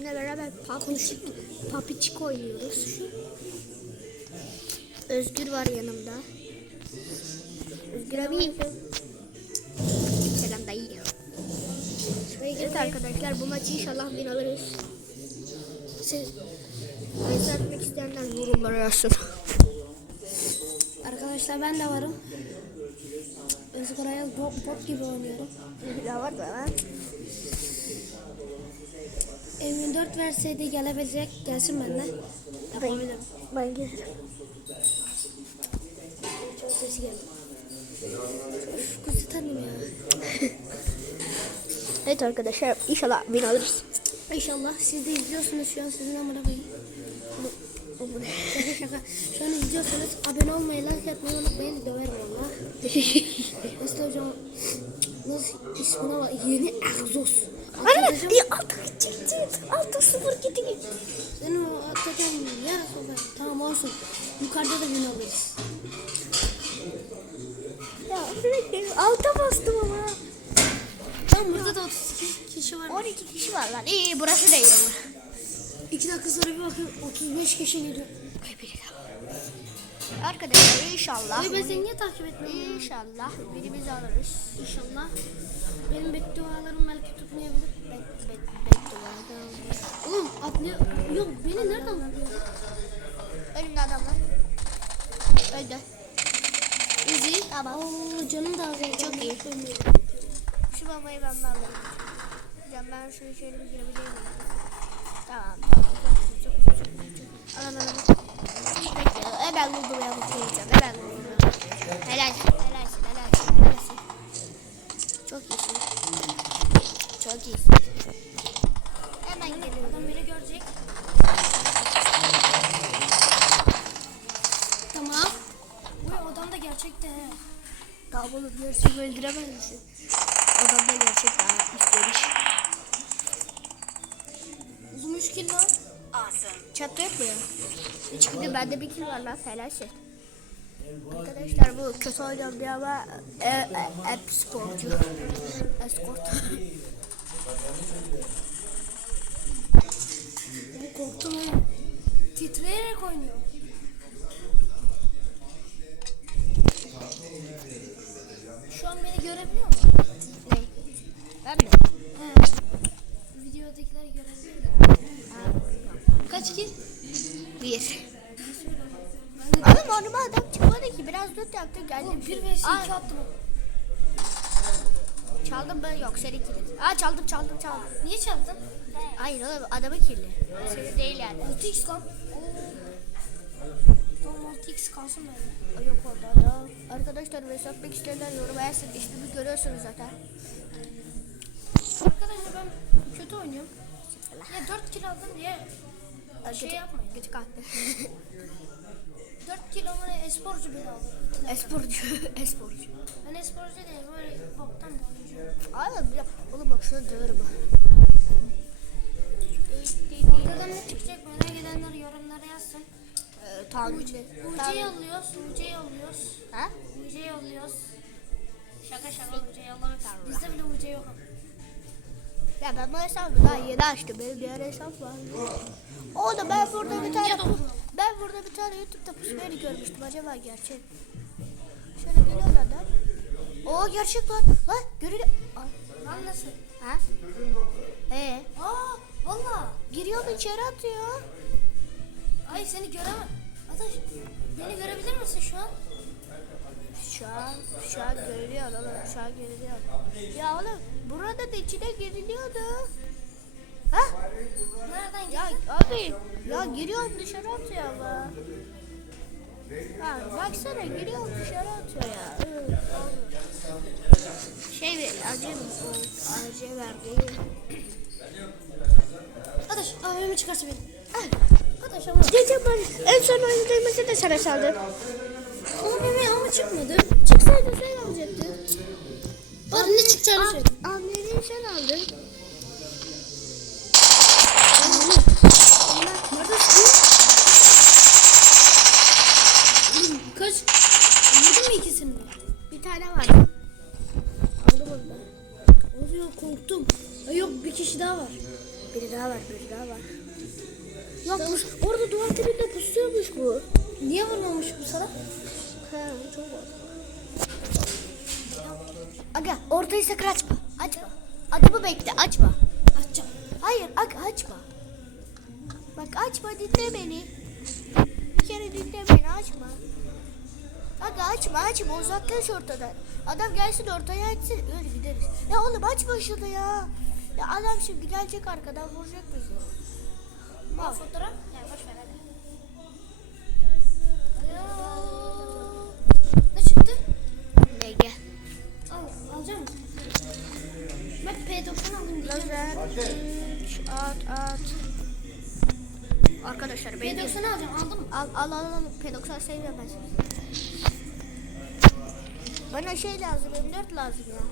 sizinle beraber papiçik, papiçik oynuyoruz. Özgür var yanımda. Özgür abi. Selam dayı. Evet arkadaşlar bu maçı inşallah win alırız. Siz mesaj atmak isteyenler yorumlara yazsın. Arkadaşlar ben de varım. Özgür Ayaz bot, bot gibi oynuyorum. Ya var da lan. Emin 4 verseydi gelebilecek. Gelsin benden. Yapabilirim. Ben gelirim. Çok sesi geldi. Kuzu tanım ya. Evet arkadaşlar inşallah win alırız. İnşallah siz de izliyorsunuz şu an sizin amına koyayım. Şaka şaka. Şu an izliyorsanız abone olmayı, like atmayı unutmayın. Döverim valla. Mesela hocam nasıl ismine bak. Yeni Egzoz. Atacağım. ya altı çekti. Altı sıfır gitti. Senin o atacağım yarısı ben. Tamam olsun. Yukarıda da gün alırız. Ya sürekli alta bastım ama. Tamam burada da 32 kişi var. 12 kişi var lan. İyi burası da iyi ama. 2 dakika sonra bir bakıyorum 35 kişi geliyor. Arkadaşlar inşallah. Ay ben seni niye takip etmiyorum? İnşallah birimizi alırız. İnşallah. Benim beddualarım belki tutmayabilir. Bet, bet, bet Oğlum atlıyor. Yok beni nereden buluyor? Önümde adam var. Öldü. Uzi. Tamam. Oo canım da azaldı. Çok iyi. Şu babayı ben de alayım. Hocam ben şunu şöyle bir girebilir miyim? Tamam tamam. Çok güzel çok güzel çok güzel. Alan alan. Peki hemen buldum ya bu teyzem. Hemen buldum ya. Helalsin helalsin helalsin helalsin. Çok iyisin. Çok iyisin. Hemen geliyorum. Adam beni görecek. Tamam. Bu adam da gerçekte he. Tamam oğlum yarısını öldüremez misin? Adam da gerçek daha istemiş. Uzun 3 kill lan. Çatı yok mu ya? Gibi bende bir kill var lan felaket. Arkadaşlar bu kötü oynayan bir ama e, e, hep sporcu. Escort. Korktum oğlum. Titreyerek oynuyor. Şu an beni görebiliyor mu? ne? Ben mi? He. Videodakileri görebiliyor mu? Kaç kill? Bir. Ama normal adam çıkmadı ki. Biraz dört yaptı geldi. Oğlum, 1 vs 2 Aa, attım. Çaldım ben yok seni kirli. Aa çaldım çaldım çaldım. Niye çaldın? Hayır oğlum adamı kirli. Seni değil yani. 6x lan. Tamam 6x kalsın böyle. Yok orada da. Arkadaşlar mesaflik isteyenler yoruma yazsın. İsmimi görüyorsunuz zaten. Arkadaşlar ben kötü oynuyorum. Ya 4 kill aldım diye şey Kötü- yapmayın. Kötü kalktı. 4 kill ama esporcu bile aldım. Esporcu. Esporcu. Ben esporcu değil böyle boktan oyuncu. Oğlum ya. Oğlum bak şuna döverim ha. Oradan ne çıkacak merak edenler yorumlara yazsın. Ee, tahmin. UC Tahmin. yolluyoruz, UC yolluyoruz. Ha? UC yolluyoruz. Şaka şaka UC yollamak. Bizde bile UC yok. Ya ben bu hesabı daha yeni açtım. Benim diğer hesap var. Oğlum ben burada bir tane ben burada bir tane YouTube'da pusmayı görmüştüm. Acaba gerçek. Şöyle geliyor benden. Oo gerçek lan. Lan görüyor. Lan nasıl? Ha? Ee, Aa valla. giriyor içeri atıyor. Ay seni göremem. Ataş beni görebilir misin şu an? Şu an, şu an görülüyor oğlum. Şu an görülüyor. Ya oğlum burada da içine giriliyordu. Ha? Nereden Ya abi ya giriyor dışarı atıyor ama. Ha, baksana giriyor dışarı atıyor ya. Evet, Şey bir acı acı verdi. Ataş abimi çıkarsa beni. Ah, Ataş ama. Gece ben en son oynadığımızda da sana saldım. Abimi çıkmadı. Çıksaydı sen alacaktın. Bana ne çıkacağını söyle. Anneni sen aldın. Aga Ortayı sakın açma. Açma. Adımı bekle açma. açacağım. Hayır aga açma. Bak açma dinle beni. Bir kere dinle beni açma. Aga açma açma uzaklaş ortadan. Adam gelsin ortaya açsın öyle gideriz. Ya oğlum açma şunu ya. Ya adam şimdi gelecek arkadan vuracak bizi. Mal. fotoğraf? Mısın? Ben P90 aldım. Lazer. At at. Arkadaşlar beni P90 alacağım aldın mı? Al al al al. P90 seviyorum ben. Bana şey lazım M4 lazım ya.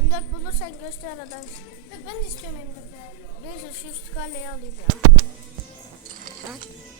M4 bulursan göster adam. Yok ben de istiyorum M4 ya. Neyse şu skaleyi alayım ya. Ben.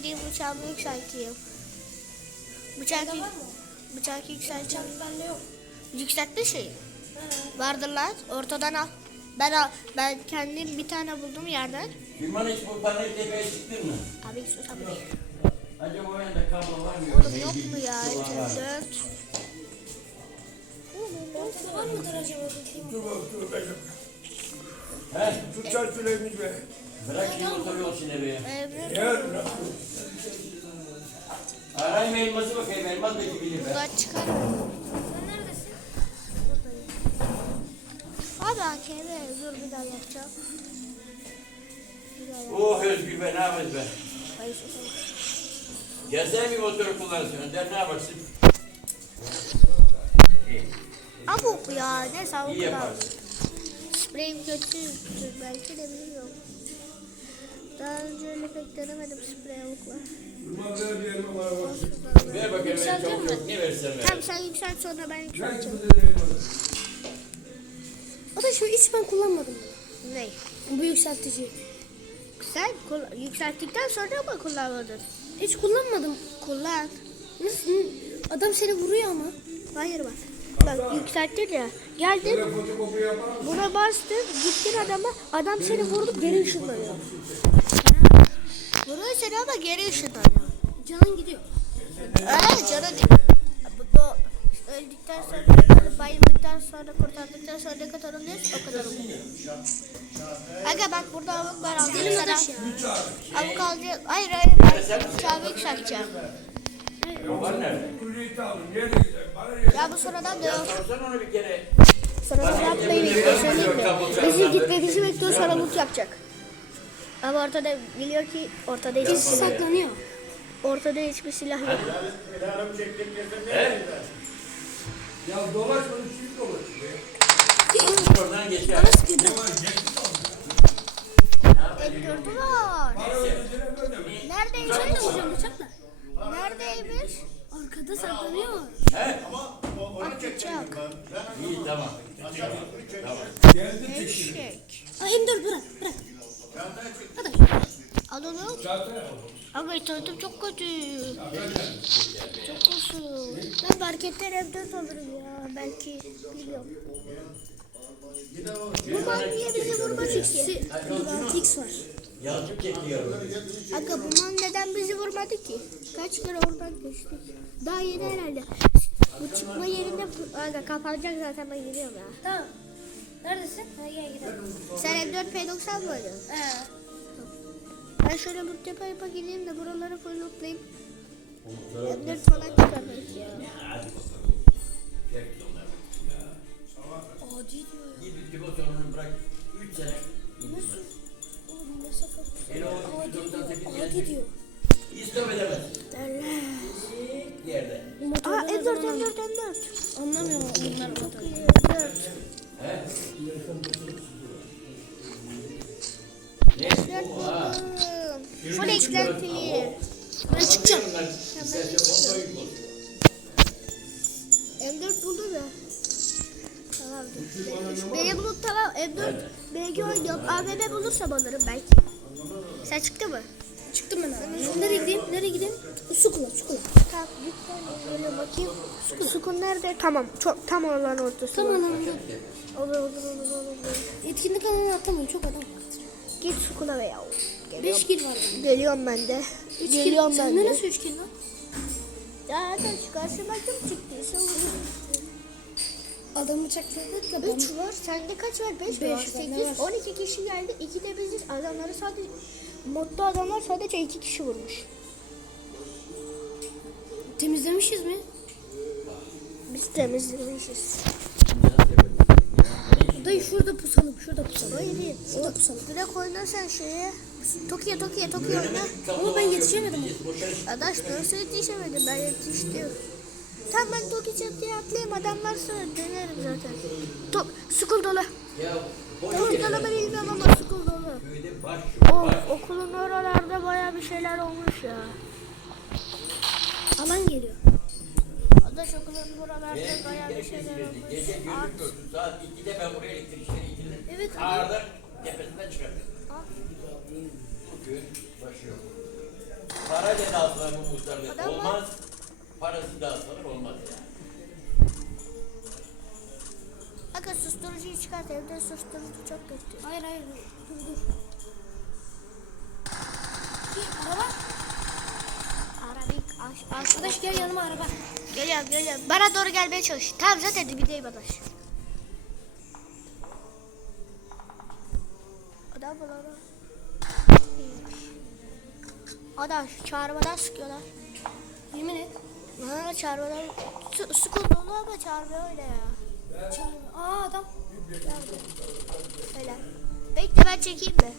Gideyim bıçağımı yükselteyim. Bıçak, bıçak yükselteceğim. Bende yok. Yükseltme şeyi. Vardır lan. Ortadan al. Ben al, ben kendim bir tane buldum yerden. Firman hiç bu panel tepeye çıktın mı? Abi su tabii. Acaba o yanda kablo var mı? Oğlum yok mu ya? M4. Var mıdır acaba? Dur bak dur benim. He? Şu çarşılarımız be. Bırak şimdi oturuyor olsun eve. M4. Eğer bırak. Arayayım elması bakayım. Elmas belki bilir be. Buradan çıkar. Sen neredesin? Abi AKM dur bir daha yapacağım. Bir daha yap. Oh Özgür be ne yapacağız be? Hayır. Gelsene bir motoru kullansın. Der ne yaparsın? Abuk ya ne sağlık iyi yaparsın. Spreyim kötü belki de bilmiyorum. Pek denemedim sprey avukla. Ver bir elma bana bak. Ver bakayım ben çok ne verirsen ver. Tamam sen yükselt sonra ben yükselteceğim. O da şu hiç ben kullanmadım. Ne? Bu yükseltici. Sen kul- yükselttikten sonra mı kullanmadın? Hiç kullanmadım. Kullan. Nasıl? Adam seni vuruyor ama. Hayır bak. Bak yükselttin ya. Geldin Böyle fotokopi yapar mısın? buna bastın gittin adama adam seni vurdu geri ışınlanıyor. Vuruyor seni ama geri ışınlanıyor. Canın gidiyor. Öyle canı değil. Bu, bu öldükten sonra, bayıldıktan sonra, kurtardıktan sonra ne kadar oluyor? O kadar oluyor. Aga bak burada avuk var aldım sana. Avuk alacağım. Hayır hayır ben bıçağı yükselteceğim. Ya bu sonradan da yok. Sonradan yapmayı bekliyor söyleyeyim mi? Bizi gitmemizi bekliyor sonra loot yapacak. Ama ortada biliyor ki ortada hiçbir silah, saklanıyor. ortada hiçbir silah yok. Ya dolaşma üstü dolaş be. Oradan geçer. M4'ü var. Para ödediğine böyle mi? Neredeymiş? Neredeymiş? Arkada saklanıyor. He? Bıçak. İyi tamam. Geldi çıktı. Eşek. Ay M4 bırak bırak. Hadi. Al onu. Zaten Ama internetim çok kötü. Çok kötü. Ben marketten M4 alırım ya. Belki bilmiyorum. Bu man niye bizi vurmadı ki? 6x var. Yalçın çekiyor. Aga bu man neden bizi vurmadı ki? Kaç kere oradan geçtik. Daha yeni herhalde. Bu çıkma yerinde aga kapanacak zaten ben gidiyorum ya. Tamam. Neredesin? Ha gel gidelim. Sen M4 P90 mı oynuyorsun? He. Ben şöyle loot yapa yapa gideyim de buraları full lootlayayım. M4 falan çıkar belki ya. Adi diyor. Git bir sorunu bırak. 3 sene. Oğlum Ne sıfır? Hele o Aa gidiyor. 198 Aa geldi. gidiyor. İstop edemez. Derler. Yerde. Aa motorları M4 zaman M4 M4. Anlamıyorum bunlar motoru. M4. He? Ne? O, ha. Full eklentili. Ben çıkacağım. Bunlar isterse bomba yük olur. M4 buldum ya. Tamamdır. Benim bu tamam M4 BG oynuyorum. AVM bulursam alırım belki. Sen çıktı mı? Çıktım ben abi. Nereye gideyim? Nereye gideyim? Sukula, sukula. Tamam lütfen böyle bakayım. Sukun, Sukun nerede? Tamam. Çok tam oraların ortası. Tam anlamda. Olur olur olur olur. olur. Etkinlik alanına atlamayın. Çok adam var. Git Sukun'a ve yav. 5 kill var. Geliyorum ben de. 3 Geliyorum kill. ben de. nasıl 3 kill lan? Ya da çıkarsa bakım çıktıysa olur. Adam bıçakladık ya. 3 var. Sende kaç var? 5 Beş var. var, 8, ne var? 12 kişi geldi. 2 de biziz. Adamları sadece modda adamlar sadece 2 kişi vurmuş. Temizlemişiz mi? Biz temizlemişiz. Dayı şurada pusalım. Şurada pusalım. Hayır değil. Şurada pusalım. Direkt oynarsan şeye. Toki'ye Toki'ye Toki'ye oyna. Ama ben yetişemedim. Adaş nasıl yetişemedim ben yetiştim. Tamam ben Toki çatıya atlayayım adam varsa dönerim zaten. Tok, sukul dolu. Yere dolu ben bilmiyorum ama sukul dolu. Köyde baş yok. O Baş. okulun oralarda baya bir şeyler olmuş ya. Alan geliyor. Adaş okulun buralarda baya bir şeyler olmuş. Gece gördüm. Saat 2'de ben buraya elektrik işleri getirdim. Evet, abi. Ağırda tepesinden çıkarttım. At. Bugün. Parayla da alsalar bu muhtarlık Adam var. olmaz. Parası da olmaz yani. Aga susturucuyu çıkart evde susturucu çok kötü. Hayır hayır. Dur dur. Araba. Aş. Arkadaş gel yanıma araba. Geliyorum geliyorum. Bana doğru gelmeye çalış. Tamam zaten dibindeyim adaş. Adam? İyiymiş. Adaş çağırmadan sıkıyorlar. Yemin et. Ha çağırmadan. Sukul dolu ama çağırmıyor öyle ya. Çağır. Aa adam. Öyle. Bekle ben çekeyim mi?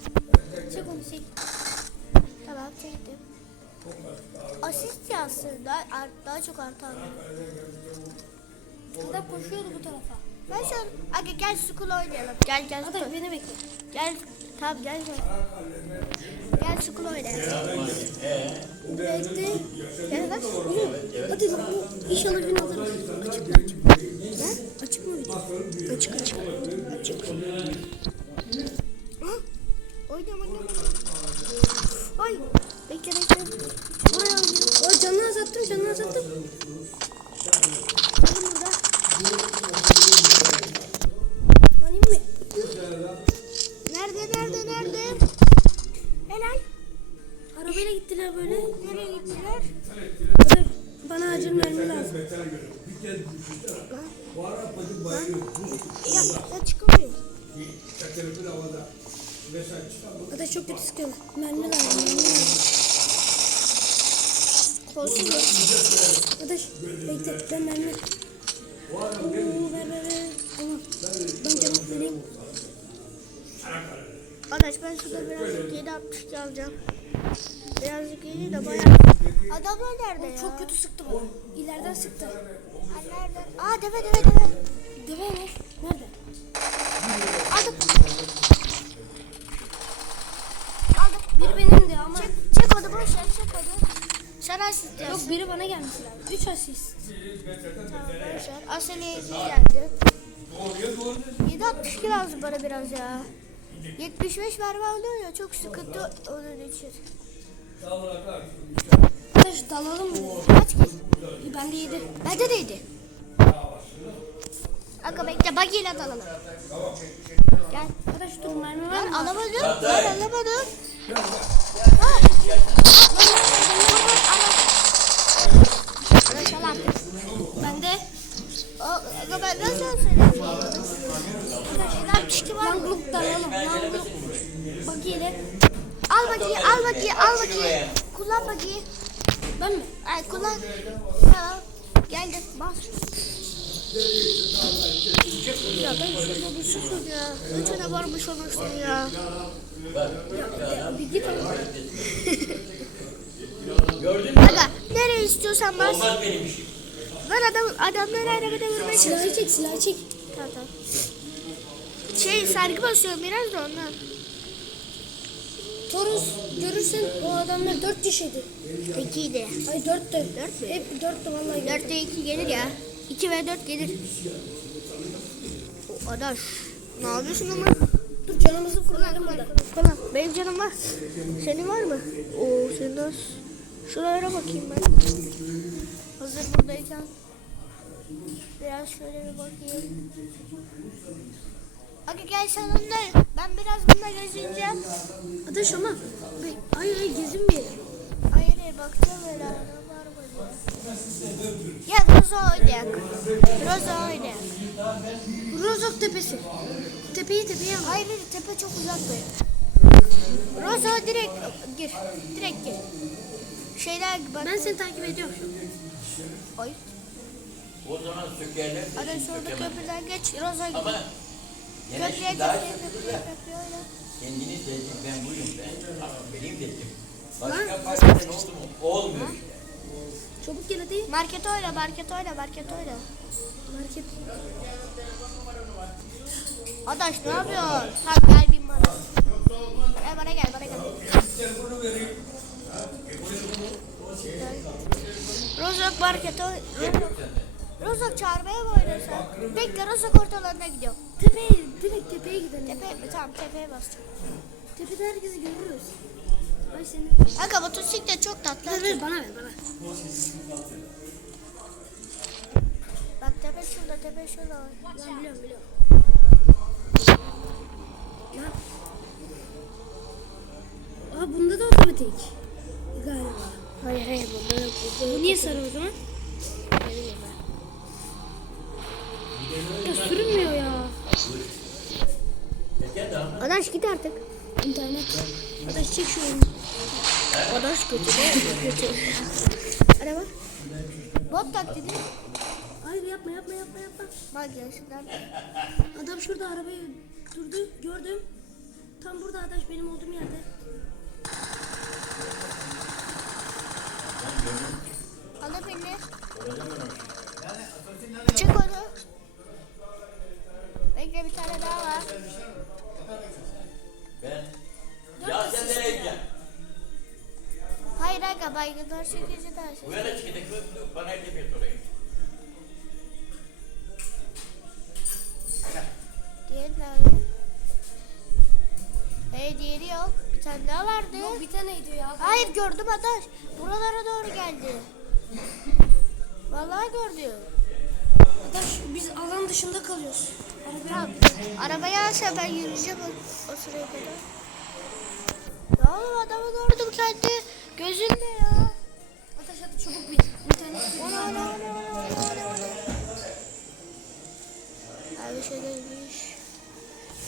Çek onu çek. Çektim. Asist aslında daha çok artar. Adam koşuyordu bu tarafa. Ben şu an Aga gel sukul oynayalım. Gel gel Adam beni bekle. Gel. Tamam gel gel. Gel sukul oynayalım. Bekle. Gel bak. Hadi lan. İnşallah gün alırız. Arkadaş ben şurada birazcık 762 alacağım. Birazcık yedi de bayağı. Adamlar nerede ya? Çok kötü sıktı bana. İleriden sıktı. Ha, nerede? Aa deve deve deve. Deve mi? Nerede? Aldım. Aldım. Biri benim de ama. Çek, çek onu boş ver çek onu. Sen asist. Yok biri bana gelmiş lazım. 3 asist. Tamam boş ver. Aseliye iyi geldi. Doğruya doğru. 762 lazım bana biraz ya. 75 mermi alıyor ya çok sıkıntı onun için. Sağlığa karşı. Adaş dalalım mı? Kaç ki? Ben de 7. Bende deydi. Aga bekle bagiyle dalalım. Gel. Adaş dur mermi var Ben mı? alamadım. Ben alamadım. Arkadaşlar. Ben de. Aga ben nasıl söyleyeyim? Arkadaşlar pişki var mı? Langluk dalalım. Langluk. Bagiyle. Al bagiyi, al bagiyi, al bagiyi. Kullan bagiyi. Ben mi? Ay kullan. Tamam. Geldim. Bas. Ya ben şurada bir susun ya. Ne tane varmış onun üstüne ya. Bir git. Gördün mü? Aga nereye istiyorsan bas. Olmaz benim işim. Ben adam, adamları hareket edebilmeye çalışıyorum. Silahı çek silahı çek. Tamam tamam. Şey sargı basıyorum biraz da ondan. Toros görürsen o adamlar dört kişiydi. İkiydi. Ay dörttü. Dört mü? Hep dörttü vallahi. Dörtte iki gelir ya. İki ve dört gelir. O adaş. Ne yapıyorsun ama? Dur canımızı kullanalım burada. Falan. Benim canım var. Senin var mı? Oo senin az. Şuralara bakayım ben. Hazır buradayken. Biraz şöyle bir bakayım. Hadi gel sen onları. Ben biraz bununla gezineceğim. Adaş ama. Hayır hayır gezinmeyelim. Hayır hayır bakacağım öyle. Ya Roza oynayak. Roza oynayak. Rozok tepesi. Tepeyi tepeye al. Hayır hayır tepe çok uzak be. Roza direkt gir. Direkt gir. Şeyler bak. Ben seni takip ediyorum şu an. Ay. O zaman sökerler. Hadi şurada köprüden geç. Roza gir. Ama yine şimdi daha kendini dedim ben buyum ben. Benim dedim. Başka partiden oldu mu? Olmuyor işte. Çabuk gel hadi. Market oyna, market oyna, market oyna. Market. Adaş ne yapıyorsun? Tamam gel bin bana. Gel bana gel, bana gel. Rozok market. Rozok çağırmaya mı oynuyorsun? Bekle Rozok ortalarına gidiyor. Tepeye direkt tepeye gidelim. Tepe, tamam tepeye basacağım. Tepede herkesi görürüz. Ay seni. Kanka motosiklet çok tatlı. Ver ver bana ver bana. Bak tepe şurada, tepe şurada. Ben biliyorum biliyorum. Aa bunda da otomatik. Galiba. Hayır hayır bunda yok. Bu niye sarı o zaman? Ya sürünmüyor ya. Adaş git artık. İnternet. Hadi çek şu oyunu. Adaş kötü kötü. Araba. Bot taklidi. Hayır yapma yapma yapma yapma. Bak ya şuradan. Adam şurada arabayı durdu gördüm. Tam burada adaş benim olduğum yerde. Al beni. Çık onu. Bekle bir tane daha var. Ben. Ya sen nereye gidiyorsun? Hayır aga baygınlar çekici dersin. Bu yana çıkacak. Bana elde bir orayı. Diğeri nerede? Hey diğeri yok. Bir tane daha vardı. Bir taneydi ya. Hayır gördüm adaş. Buralara doğru geldi. Vallahi gördüm. Adaş biz alan dışında kalıyoruz. Tamam. Arabayı alsa ben yürüyeceğim o, o sıraya kadar. Ya oğlum adamı gördüm kendi gözünle ya. Adaş hadi çabuk bin. İnternet Ona ona ona ona ona ona ona. Abi şey değilmiş.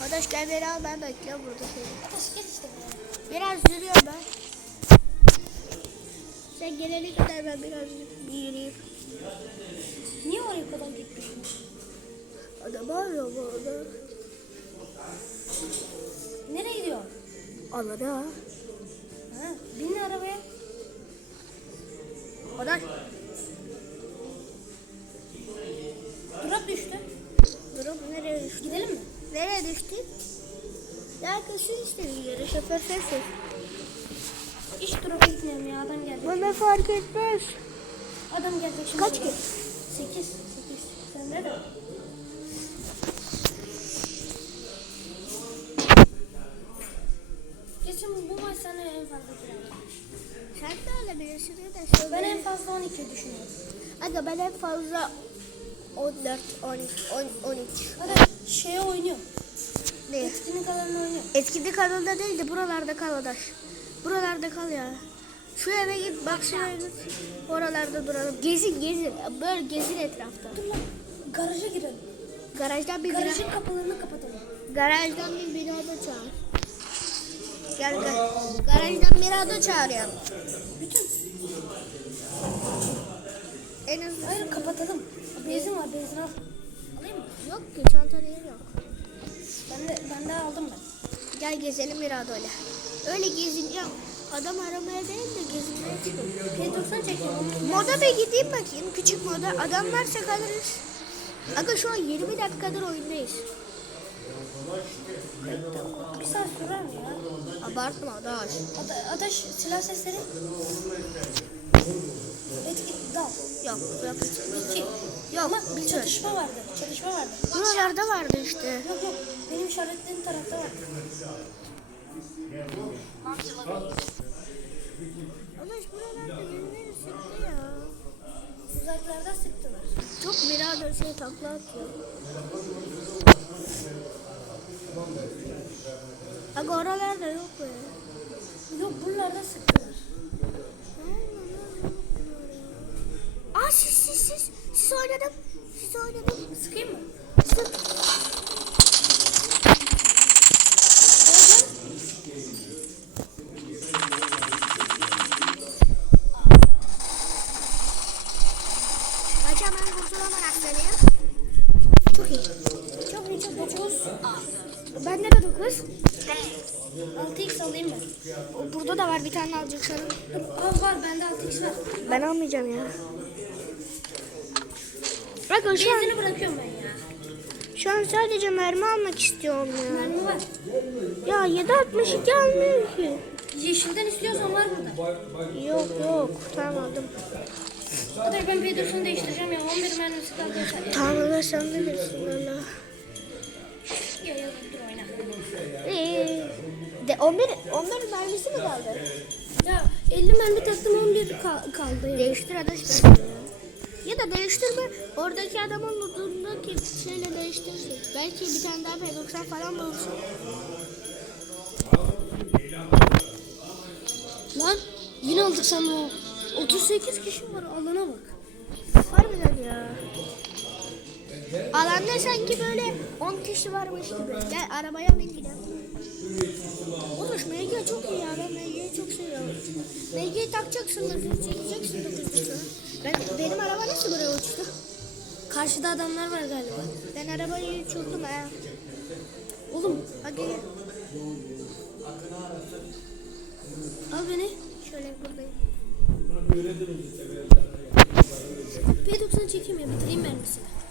Adaş gel beni al ben bekliyorum burada seni. Adaş gel işte. Biraz yürüyorum ben. Sen gelene kadar ben birazcık bir yürüyeyim. Niye oraya kadar gitmişsin? Adam arıyor bu arada. Nereye gidiyor? Anladı ha. Bin arabaya. Adaş. Drop düştü. Durup nereye düştü? Gidelim mi? Nereye düştü? Ya kızsın işte bir yere şoför sensin. Hiç drop'a gitmiyorum ya adam gelecek. Bana fark etmez. Adam gelecek şimdi. Kaç gün? Sekiz. Sekiz. Sende de. Ben en fazla 12 düşünüyorum. Aga ben en fazla 14, 12, 10, 13. Hadi şeye oynuyor. Ne? Etkinlik alanına oynuyor. Etkinlik alanında değil de buralarda kal adaş. Buralarda kal ya. Şu eve git bak şu eve git. Oralarda duralım. Gezin gezin. Böyle gezin etrafta. Dur lan. Garaja girelim. Garajdan bir bina, Garajın kapılarını kapatalım. garajdan bir binada çağır. Gel gel. Garajdan binada çağırıyorum. Bütün. En azından Hayır kapatalım. Benzin var benzin al. Alayım mı? Yok çantada yer yok. Ben de, ben de aldım ben. Gel gezelim biraz öyle. Öyle gezineceğim. Adam aramaya değil de gezinmeye çıkıyorum. P90 çekiyorum. Moda bir gideyim bakayım. Küçük moda. Adam varsa kalırız. Aga şu an 20 dakikadır oyundayız. Bir saat sürer mi ya? Abartma adaş. Ata, Ataş silah sesleri. Etki dal. Yok yok. İki. Yok Ama bir çatışma vardı. Çatışma vardı. Buralarda vardı işte. Yok yok. Benim işaretlediğim tarafta vardı. Adaş buralarda birileri sıktı ya. Uzaklarda sıktılar. Çok birader şey takla atıyor. Aga oralarda yok be. Yok buralarda sıktılar. Aa siz siz siz. Siz oynadım. Siz oynadım. Sıkayım mı? Sık. Kaç hemen kurtulamamak seni. Çok iyi. Çok iyi çok dokuz. Bende de 9. 6x alayım ben. Burada da var bir tane alacak sana. Aa var bende 6x var. Ben almayacağım ya. Bakın şu an, Benzini bırakıyorum ben ya. şu an sadece mermi almak istiyorum ya. Mermi var. Ya 762 almıyor ki. Yeşilden istiyorsan var burada. Yok yok aldım. Hadi ben P90'ı değiştireceğim ya. 11 mermisi kaldı. Tamam Allah sen bilirsin valla. Ya ya dur oyna. Ee, de 11, 11 mermisi mi kaldı? Ya 50 mermi taktım 11 kal- kaldı. Değiştir ben ya. Da değiştirme. Oradaki adamın lootundaki şeyle değiştirsin. Belki bir tane daha P90 falan bulursun. Lan yine aldık o. 38 kişi var alana bak. Harbiden ya. Alanda sanki böyle 10 kişi varmış gibi. Gel arabaya bin gidelim. Oğlum MG çok iyi ya. Ben MG'yi çok seviyorum. MG'yi takacaksın, nefes çekeceksin dokuzlusu. Ben, benim araba nasıl buraya uçtu? Karşıda adamlar var galiba. Ben arabayı uçurdum ha. Oğlum Hadi al beni. Şöyle buradayım. P90 çekeyim ya bitireyim mermisini. Sen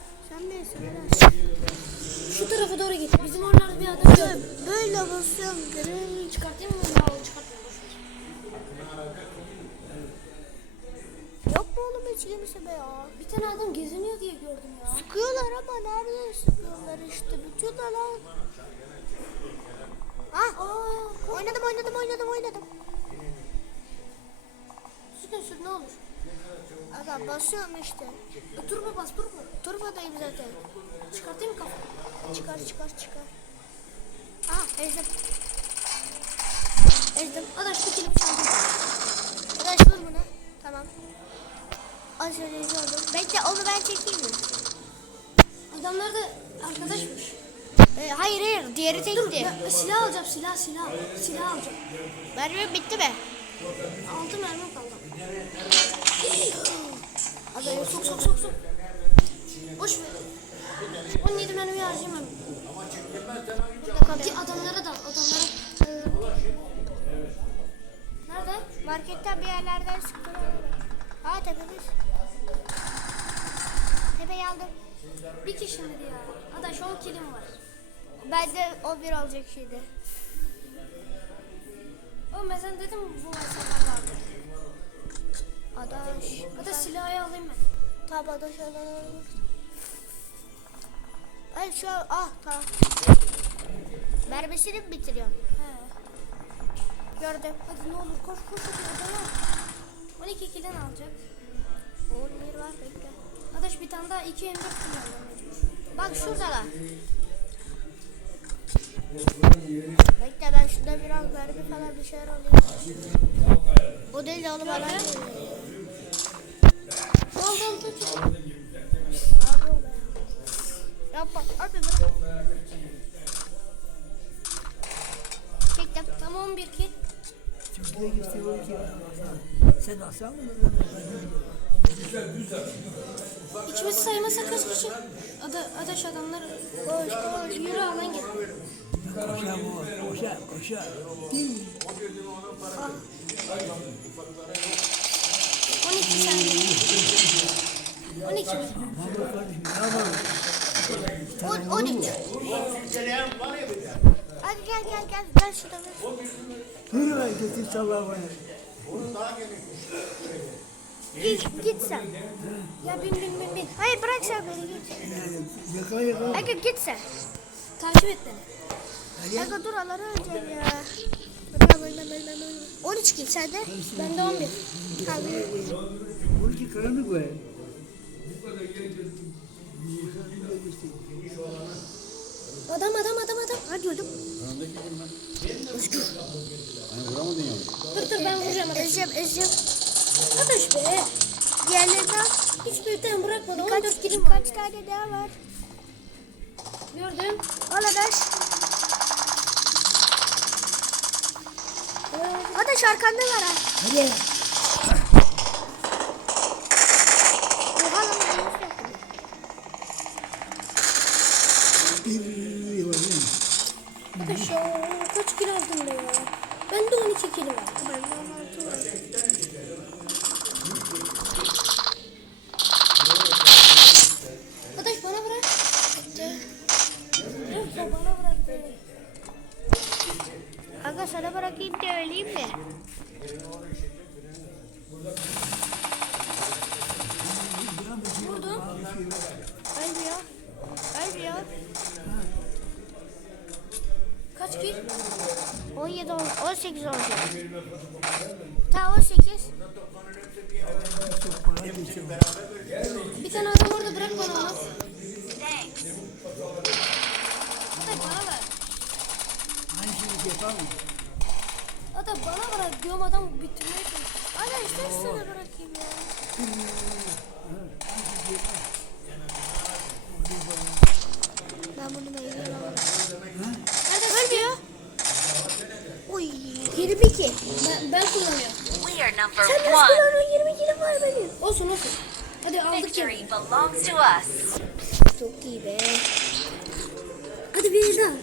Şu tarafa doğru git. Bizim oralarda bir adam yok. Böyle basıyorum. Direkt. Çıkartayım mı? Ya o ver. Yok mu oğlum hiç kimse be ya? Bir tane adam geziniyor diye gördüm ya. Sıkıyorlar ama nerede sıkıyorlar işte. Bütün alan. Ah. Oynadım oynadım oynadım oynadım. Sürün sür ne olur. Adam basıyorum işte. E, turbo bas turbo. Turbadayım zaten. Çıkartayım kafayı? Çıkar çıkar çıkar. Ah ezdim. Ezdim. Adaş bir kilim çaldım. Arkadaş vur bunu. Tamam. Az önce oldum. Bekle onu ben çekeyim mi? Adamlar da arkadaşmış. Ee, hayır hayır diğeri tekti. Ya, silah alacağım silah silah. Silah alacağım. Mermi bitti mi? Altı mermi kaldı. Adam Sok sok sok sok. Boş ver. 17 mermi harcayayım ben. burada. Hadi adamlara da adamlara. Nerede? Marketten bir yerlerden sıktılar. Aa tepemiz. Tepeyi aldım. Bir kişi mi ya? Adaş 10 kilim var. Ben de 11 olacak şimdi. Oğlum ben dedim bu mesafeler vardı. Adaş. Hadi silahı alayım ben. Tamam adaş alalım. Ay şu an ah tamam. Mermisini mi bitiriyorsun? He. Gördüm. Hadi ne olur koş koş hadi adama. 12 kilden alacak. 11 var bekle. Adaş bir tane daha 2 M4 kullanacağım mecbur. Bak şuradalar. Bekle ben şurada biraz mermi falan bir şeyler alayım. O değil de oğlum alan Yapma. Abi bırak. Çektim. Tamam 11 kill. Sen aslan mı? İkimiz saymasa kaç kişi? Ada, adaş adamlar koş koş yürü alan gel. Koşar bu. Koşar. Koşar. 12 saniye. 12 mi? Mahmut kardeşim ne yapalım? On, 13. Hadi gel gel gel. Gel şurada. Yürü be getir salla bana. Git, git sen. Ya bin bin bin bin. Hayır bırak sen beni git. Yaka yaka. Aga git sen. Takip et beni. Aga dur alanı öleceğim ya. Ölmem ölmem ölmem ölmem. 13 git sen de. Ben de 11. Tabii. Burası karanlık be. Adam adam adam adam. Hadi öldüm. Dur dur ben vuracağım adaş. Ezeceğim ezeceğim. Adaş be. Diğerlerinden Hiçbir tane bırakmadı. kaç, 14 kilim var. kaç tane daha var. Gördüm. Al Adaş. Adaş arkanda var ha. Hadi. Oha lan nasıl yaptın? Bir var değil mi? Adaş ya kaç kilo aldın be ya? Bende 12 kilo var. Bende 16 var. Adaş bana bırak. Yok ya bana bırak be. Aga sana bırakayım da öleyim mi? Vurdum. Ölmüyor. Ölmüyor. Kaç kil? 17, 10, 18 olacak. Ta 18. Bir tane adam orada bırak bana onu. Adaş bana ver. Mı? Adaş bana bırak diyorum adam bitirmeye çalışıyor. Aga işte sana bırakayım ya. Ben bunu meyve alayım. Nerede ölmüyor? Uy. 22. Ben, ben kullanıyorum. We are number Sen nasıl one. kullanıyorsun? 20 kilim var benim. Olsun olsun. Hadi aldık ya. Victory belongs to us. Çok iyi be. Hadi bir daha.